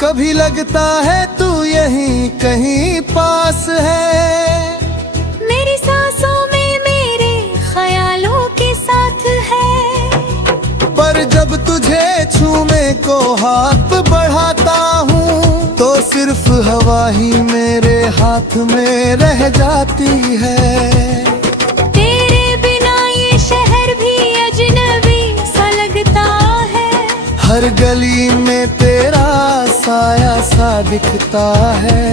कभी लगता है तू यहीं कहीं पास है, मेरी सांसों में मेरे ख्यालों के साथ है। पर जब तुझे छूने को हाथ बढ़ाता हूँ तो सिर्फ हवा ही मेरे हाथ में रह जाती है। तेरे बिना ये शहर भी अजनबी सा लगता है, हर गली में तेरा साया सा दिखता है।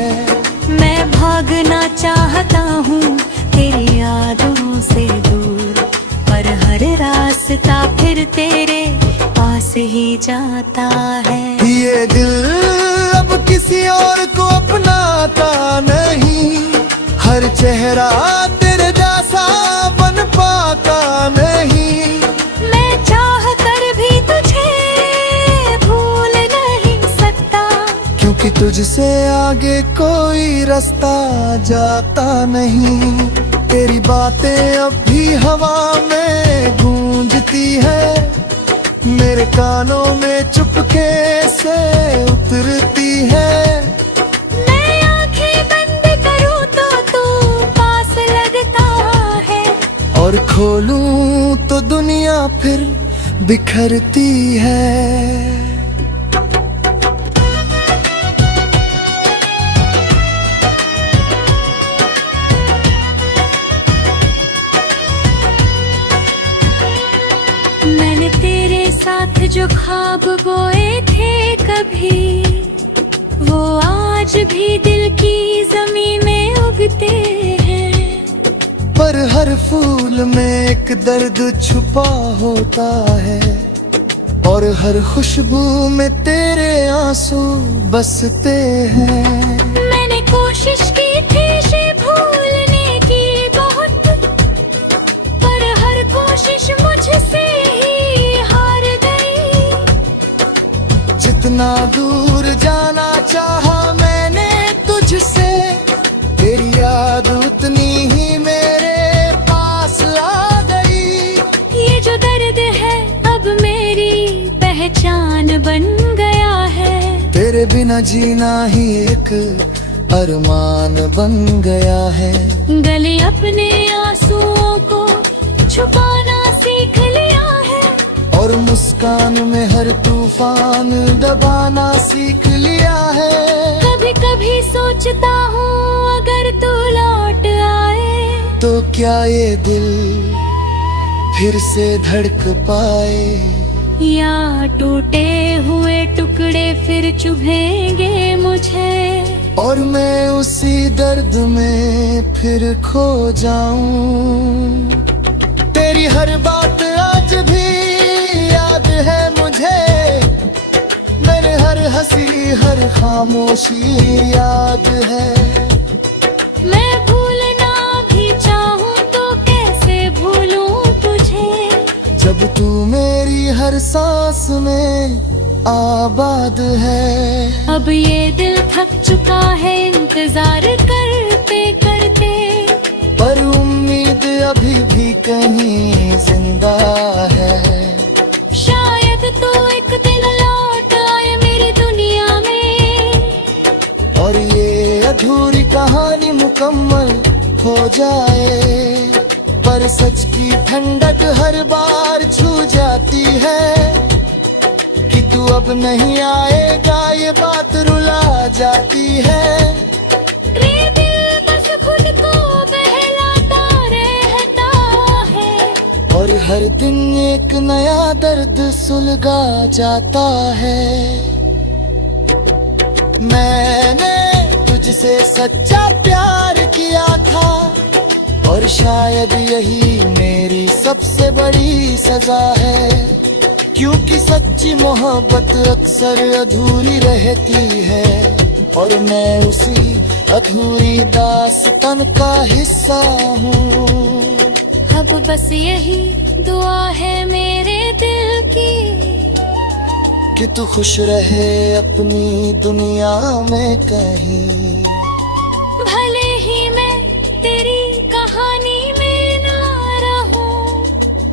मैं भागना चाहता हूँ तेरी यादों से दूर, पर हर रास्ता फिर तेरे पास ही जाता है। ये दिल अब किसी और को अपनाता नहीं, हर चेहरा तेरे जैसा बन पाता नहीं। मैं चाह कर भी तुझे भूल नहीं सकता, क्योंकि तुझसे आगे कोई रास्ता जाता नहीं। तेरी बातें अब भी हवा में गूंजती है, मेरे कानों में चुपके से उतरती है। मैं आंखें बंद करूं तो तू पास लगता है, और खोलूं तो दुनिया फिर बिखरती है। मैंने तेरे साथ जो ख्वाब बोए थे कभी, वो आज भी दिल की ज़मीन में उगते हैं। पर हर फूल में एक दर्द छुपा होता है, और हर खुशबू में तेरे आंसू बसते हैं। मैंने कोशिश की थी इसे भूलने की बहुत, पर हर कोशिश मुझसे ही हार गई। जितना दूर जाना चाहा मैंने तुझसे, तेरी याद उतनी ही मेरे पास आ गई। ये जो दर्द है अब मेरी पहचान बन गया है, तेरे बिना जीना ही एक अरमान बन गया है। गले अपने आंसुओं को छुपाना सीख लिया है, और मुस्कान में हर तूफान दबाना सीख लिया है। कभी कभी सोचता हूँ अगर तू लौट आए, तो क्या ये दिल फिर से धड़क पाए, या टूटे हुए टुकड़े फिर चुभेंगे मुझे, और मैं उसी दर्द में फिर खो जाऊं। तेरी हर बात आज भी याद है मुझे, मेरे हर हंसी हर खामोशी याद है। मैं भूलना भी चाहूँ तो कैसे भूलूं तुझे, जब तू मेरी हर सांस में आबाद है। अब ये दिल थक चुका है इंतजार करते करते, पर उम्मीद अभी भी कहीं जिंदा है। शायद तो एक दिन लौट आए मेरी दुनिया में, और ये अधूरी कहानी मुकम्मल हो जाए। पर सच की ठंडक हर बार छू जाती है, कि तू अब नहीं आएगा ये बात रुला जाती है। रे दिल बस खुद को बहलाता रहता है, और हर दिन एक नया दर्द सुलगा जाता है। मैंने तुझसे सच्चा प्यार किया था, और शायद यही मेरी सबसे बड़ी सजा है। क्योंकि सच्ची मोहब्बत अक्सर अधूरी रहती है, और मैं उसी अधूरी दास्तान का हिस्सा हूँ। अब बस यही दुआ है मेरे दिल की, कि तू खुश रहे अपनी दुनिया में कहीं। भले ही मैं तेरी कहानी में ना रहूं,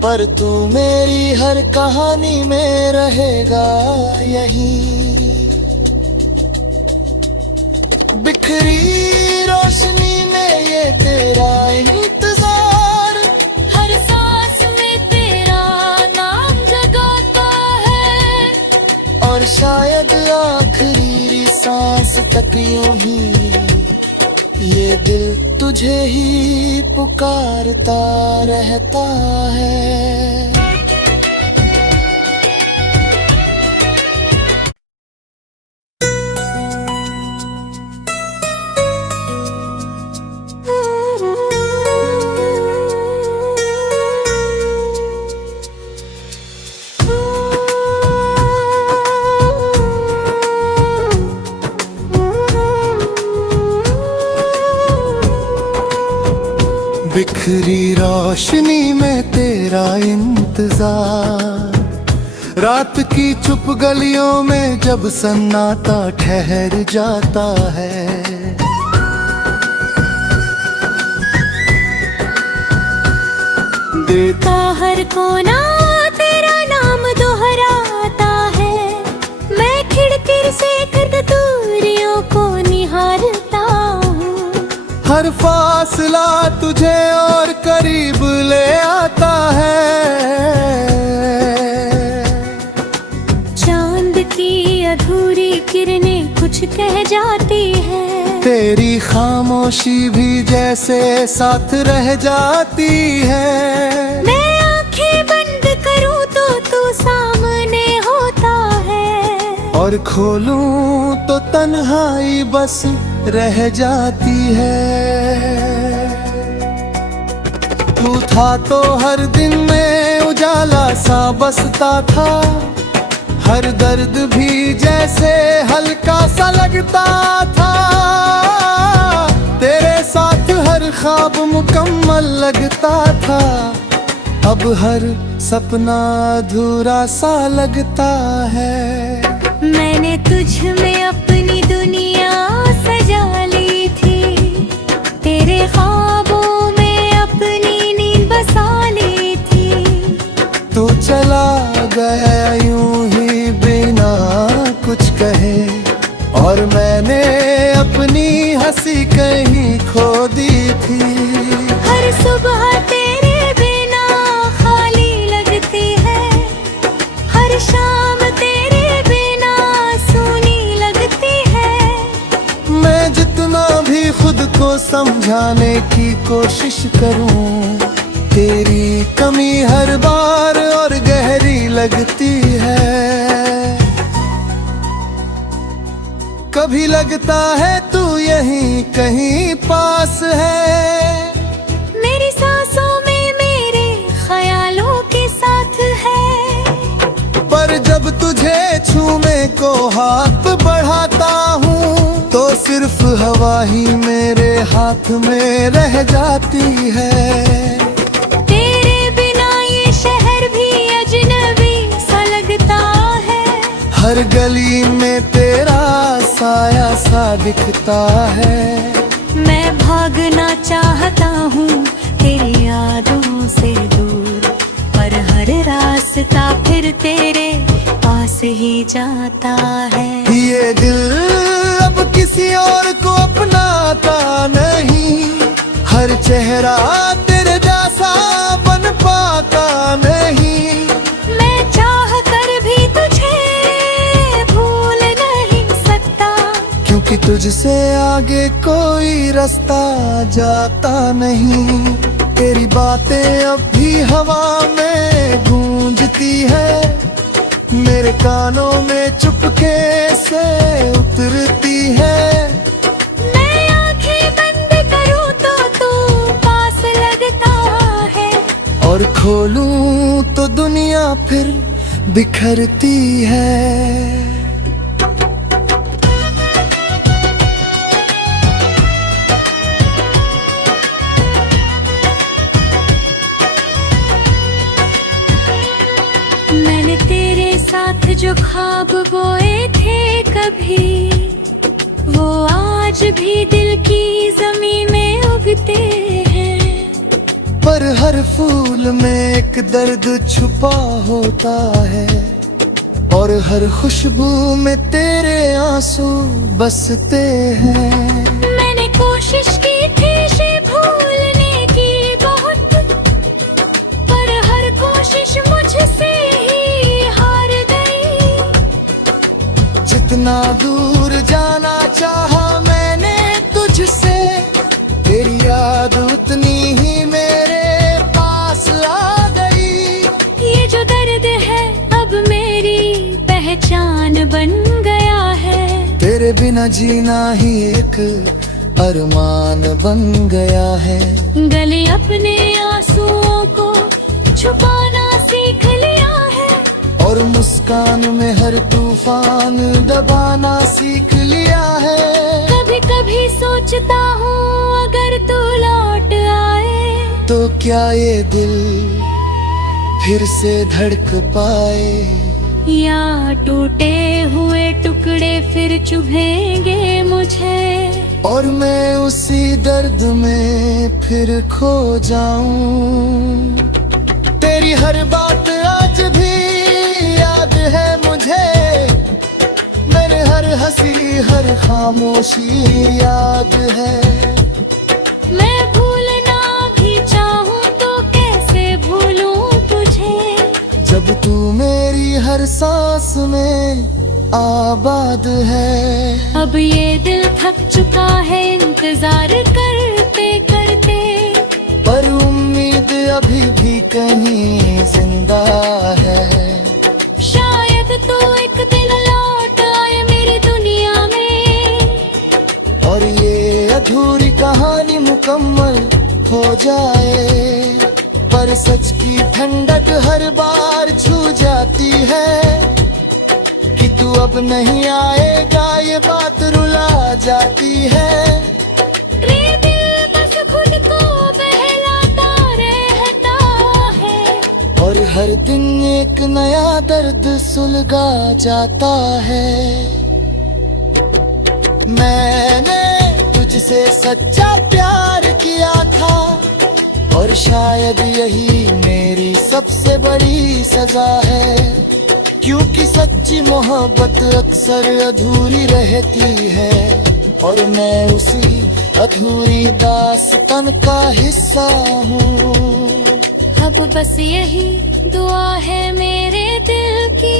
पर तू मेरी हर कहानी में रहेगा यहीं। बिखरी रोशनी में ये तेरा इंतजार, हर सांस में तेरा नाम जगाता है। और शायद आखिरी सांस तक यूं ही ये दिल तुझे ही पुकारता रहता है। बिखरी रोशनी में तेरा इंतजार, रात की चुप गलियों में जब सन्नाटा ठहर जाता है। देता हर कोना तेरा नाम दोहराता है। मैं खिड़की से खुद दूरियों को निहारता हूँ। हर फासला तुझे और करीब ले आता है। चांद की अधूरी किरणें कुछ कह जाती है। तेरी खामोशी भी जैसे साथ रह जाती है। मैं आंखें बंद करूं तो तू सामने होता है। और खोलूं तो तन्हाई बस रह जाती है। तू था तो हर दिन में उजाला सा बसता था। हर दर्द भी जैसे हल्का सा लगता था। तेरे साथ हर ख्वाब मुकम्मल लगता था। अब हर सपना अधूरा सा लगता है। मैंने तुझ में अपनी दुनिया सजा ली थी। तेरे ख्वाबों में अपनी नींद बसा ली थी। तू चला गया यूं ही बिना कुछ कहे। और मैंने अपनी हंसी कहीं खो दी थी। हर सुबह तेरे बिना खाली लगती है। हर शाम तेरे बिना सूनी लगती है। मैं जितना भी खुद को समझाने की कोशिश करूं, तेरी कमी हर बार और गहरी लगती है। कभी लगता है तू यहीं कहीं पास है। मेरी सांसों में मेरे ख्यालों के साथ है। पर जब तुझे छूने को हाथ बढ़ाता हूँ, तो सिर्फ हवा ही मेरे हाथ में रह जाती है। तेरे बिना ये शहर भी अजनबी सा लगता है। हर गली में तेरा साया सा दिखता है। मैं भागना चाहता हूँ तेरी यादों से दूर, पर हर रास्ता फिर तेरे पास ही जाता है। ये दिल अब किसी और को अपनाता नहीं। हर चेहरा तेरे जैसा बन पाता नहीं। मैं चाह कर भी तुझे भूल नहीं सकता, क्योंकि तुझसे आगे कोई रास्ता जाता नहीं। तेरी बातें अब भी हवा में गूंजती है। मेरे कानों में चुपके से उतरती है। मैं आंखें बंद करूं तो तू पास लगता है। और खोलूं तो दुनिया फिर बिखरती है। मैंने तेरे साथ जो ख्वाब बोए थे कभी, वो आज भी दिल की ज़मीं में उगते हैं। पर हर फूल में एक दर्द छुपा होता है। और हर खुशबू में तेरे आंसू बसते हैं। मैंने कोशिश की थी इसे भूलने की बहुत, पर हर कोशिश मुझसे ही हार गई। जितना दूर जाना चाहा मैंने तुझसे, तेरी याद उतनी ही मेरे पास आ गई। ये जो दर्द है अब मेरी पहचान बन गया है। तेरे बिना जीना ही एक अरमान बन गया है। गले अपने आंसुओं को छुपाना सीख लिया है, और मुस्कान में हर तूफान दबाना सीख लिया है। कभी कभी सोचता हूँ अगर तू लौट आए, तो क्या ये दिल फिर से धड़क पाए, या टूटे हुए टुकड़े फिर चुभेंगे मुझे, और मैं उसी दर्द में फिर खो जाऊं। तेरी हर बात आज भी याद है मुझे, मेरे हर हंसी हर खामोशी याद है। मैं भूलना भी चाहूँ तो कैसे भूलूं तुझे, जब तू मेरी हर सांस में आबाद है। अब ये दिल थक चुका है इंतजार करते करते, पर उम्मीद अभी भी कहीं जिंदा है। शायद तो एक दिन लौट आए मेरी दुनिया में, और ये अधूरी कहानी मुकम्मल हो जाए। पर सच की ठंडक हर बार छू जाती है, कि तू अब नहीं आएगा ये बात रुला जाती है। रे दिल बस खुद को बहलाता रहता है, और हर दिन एक नया दर्द सुलगा जाता है। मैंने तुझसे सच्चा प्यार किया था, और शायद यही मेरी सबसे बड़ी सजा है। क्योंकि सच्ची मोहब्बत अक्सर अधूरी रहती है, और मैं उसी अधूरी दास्तान का हिस्सा हूँ। अब बस यही दुआ है मेरे दिल की,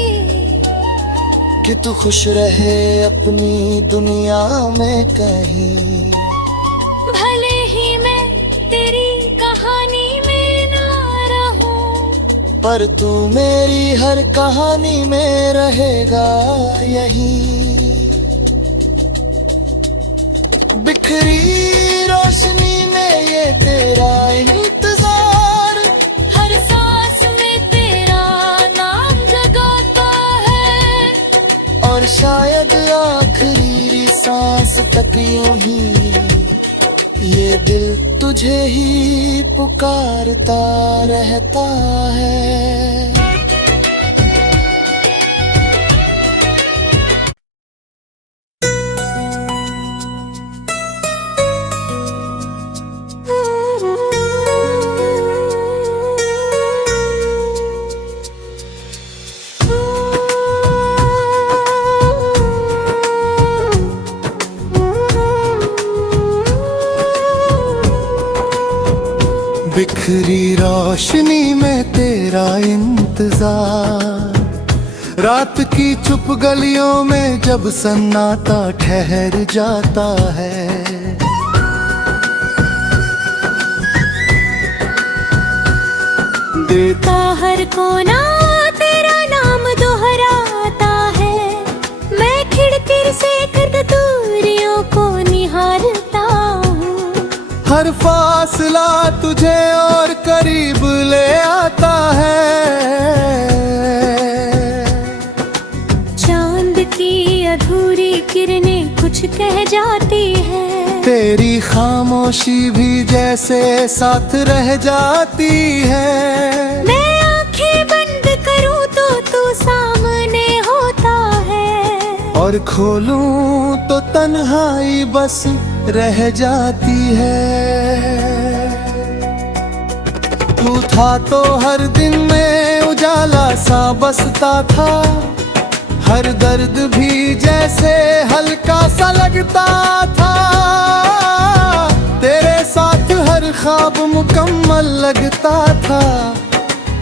कि तू खुश रहे अपनी दुनिया में कहीं। भले ही मैं तेरी कहानी में ना रहूं, पर तू मेरी हर कहानी में रहेगा यहीं। बिखरी रोशनी में ये तेरा इंतजार, हर सांस में तेरा नाम जगाता है, और शायद आखिरी सांस तक यूं ही ये दिल तुझे ही पुकारता रहता है। बिखरी रोशनी में तेरा इंतजार, रात की चुप गलियों में जब सन्नाटा ठहर जाता है। देता हर कोना तेरा नाम दोहराता है, मैं खिड़की से खुद दूरियों को निहारता हूँ। हर फासला तुझे और करीब ले आता है। चांद की अधूरी किरणें कुछ कह जाती है, तेरी खामोशी भी जैसे साथ रह जाती है। मैं आंखें बंद करूं तो तू सामने होता है, और खोलूं तो तन्हाई बस रह जाती है। तू था तो हर दिन में उजाला सा बसता था, हर दर्द भी जैसे हल्का सा लगता था, तेरे साथ हर ख्वाब मुकम्मल लगता था।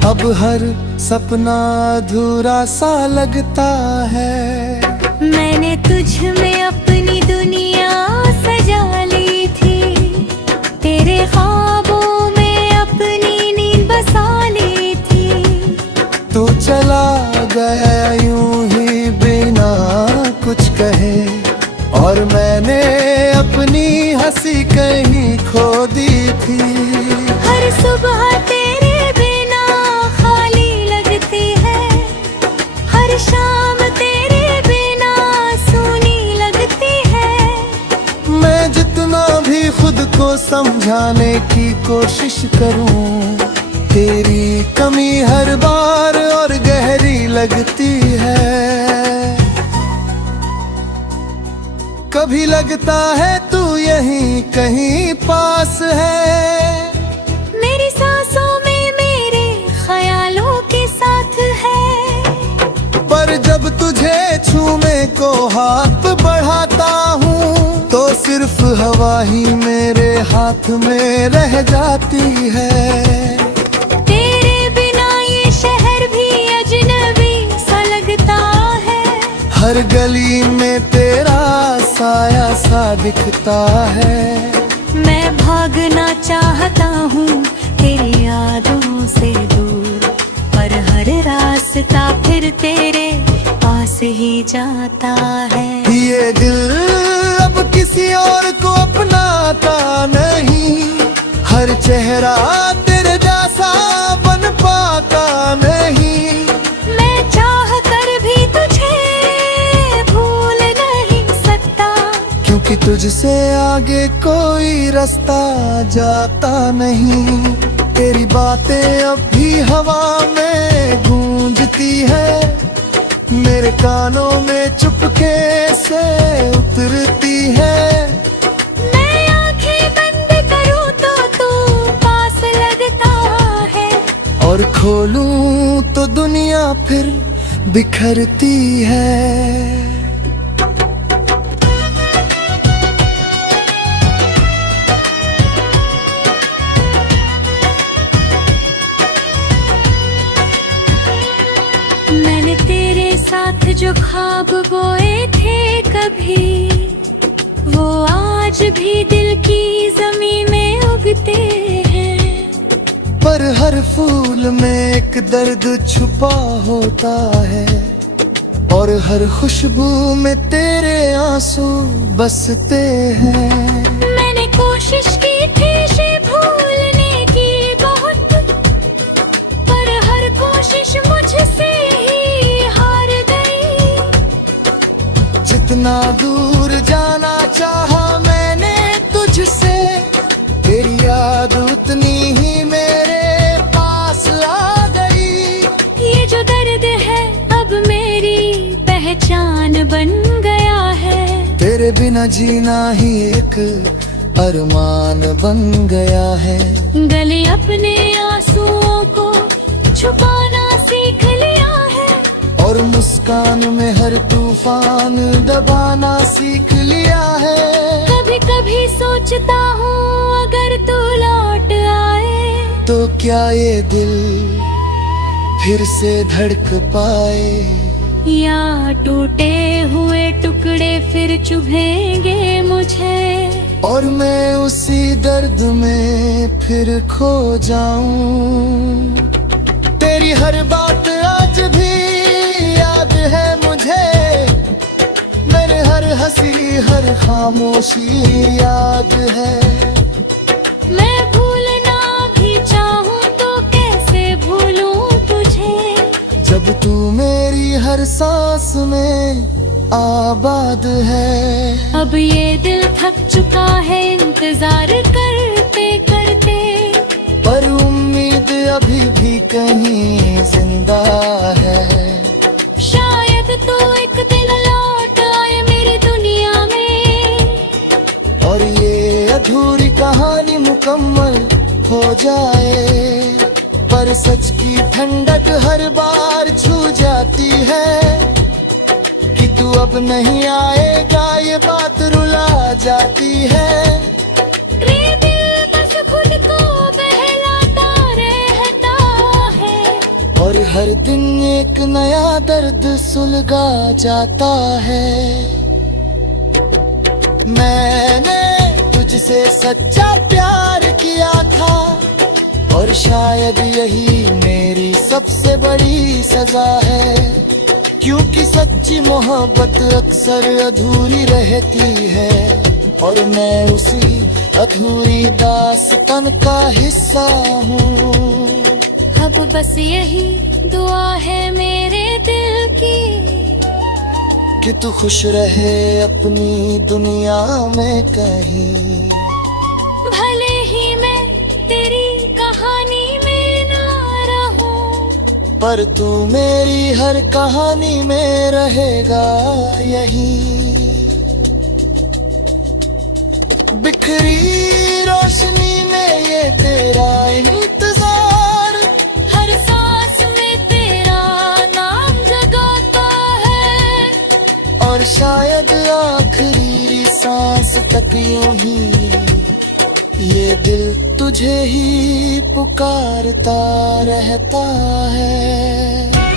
अब हर सपना अधूरा सा लगता है। मैंने तुझ में अपनी दुनिया सजा ली थी, तेरे ख्वाबों में अपनी नींद बसा ली थी। तू चला गया यूं ही बिना कुछ कहे, और मैंने अपनी हंसी कहीं खो दी थी। हर सुबह तेरे बिना खाली लगती है, हर शाम तेरे बिना सूनी लगती है। मैं जितना भी खुद को समझाने की कोशिश करूं, तेरी कमी हर बार और गहरी लगती है। कभी लगता है तू यहीं कहीं पास है, मेरी सांसों में मेरे ख्यालों के साथ है। पर जब तुझे छूने को हाथ बढ़ाता हूँ, तो सिर्फ हवा ही मेरे हाथ में रह जाती है। तेरे बिना ये शहर भी अजनबी सा लगता है, हर गली में तेरा साया सा दिखता है। मैं भागना चाहता हूँ तेरी यादों से दूर, पर हर रास्ता फिर तेरे पास ही जाता है। ये दिल अब किसी और को अपनाता नहीं, हर चेहरा तेरे जैसा बन पाता नहीं। मैं चाह कर भी तुझे भूल नहीं सकता, क्योंकि तुझसे आगे कोई रास्ता जाता नहीं। तेरी बातें अब भी हवा में गूंजती है, मेरे कानों में चुपके से उतरती है। मैं आंखें बंद करूं तो तू पास लगता है, और खोलूं तो दुनिया फिर बिखरती है। मैंने तेरे साथ जो ख्वाब बोए थे कभी, वो आज भी दिल की जमीन में उगते हैं। पर हर फूल में एक दर्द छुपा होता है, और हर खुशबू में तेरे आंसू बसते हैं। मैंने कोशिश की थी इसे भूलने की बहुत, पर हर कोशिश मुझसे ही हार गई। जितना दूर जाना चाहा मैंने तुझसे, तेरी याद उतनी ही मेरे पास आ गई। ये जो दर्द है अब मेरी पहचान बन गया है, तेरे बिना जीना ही एक अरमान बन गया है। गले अपने आंसुओं को छुपाना सीख लिया है, और मुस्कान में हर तूफान दबाना सीख लिया है। कभी कभी सोचता हूँ अगर तू लौट आए, तो क्या ये दिल फिर से धड़क पाए, या टूटे हुए टुकड़े फिर चुभेंगे मुझे, और मैं उसी दर्द में फिर खो जाऊं। तेरी हर बात आज भी याद है मुझे, मेरे हर हंसी हर खामोशी याद है। मैं भूलना भी चाहूँ तो कैसे भूलूं तुझे, जब तू मेरी हर सांस में आबाद है। अब ये दिल थक चुका है इंतजार करते करते, पर उम्मीद अभी भी कहीं जिंदा है। शायद तू एक दिन लौट आए मेरी दुनिया में, और ये अधूरी कहानी मुकम्मल हो जाए। पर सच की ठंडक हर बार छू जाती है, तू अब नहीं आएगा ये बात रुला जाती है। ये दिल बस खुद को बहलाता रहता है, और हर दिन एक नया दर्द सुलगा जाता है। मैंने तुझसे सच्चा प्यार किया था, और शायद यही मेरी सबसे बड़ी सजा है। क्योंकि सच्ची मोहब्बत अक्सर अधूरी रहती है, और मैं उसी अधूरी दास्तान का हिस्सा हूँ। अब बस यही दुआ है मेरे दिल की, कि तू खुश रहे अपनी दुनिया में कहीं। भले ही मैं तेरी कहानी में ना रहूं, पर तू मेरी हर कहानी में रहेगा यहीं। बिखरी रोशनी में ये तेरा इंतजार, हर सांस में तेरा नाम जगाता है। और शायद आखिरी सांस तक यूं ही ये दिल तुझे ही पुकारता रहता है।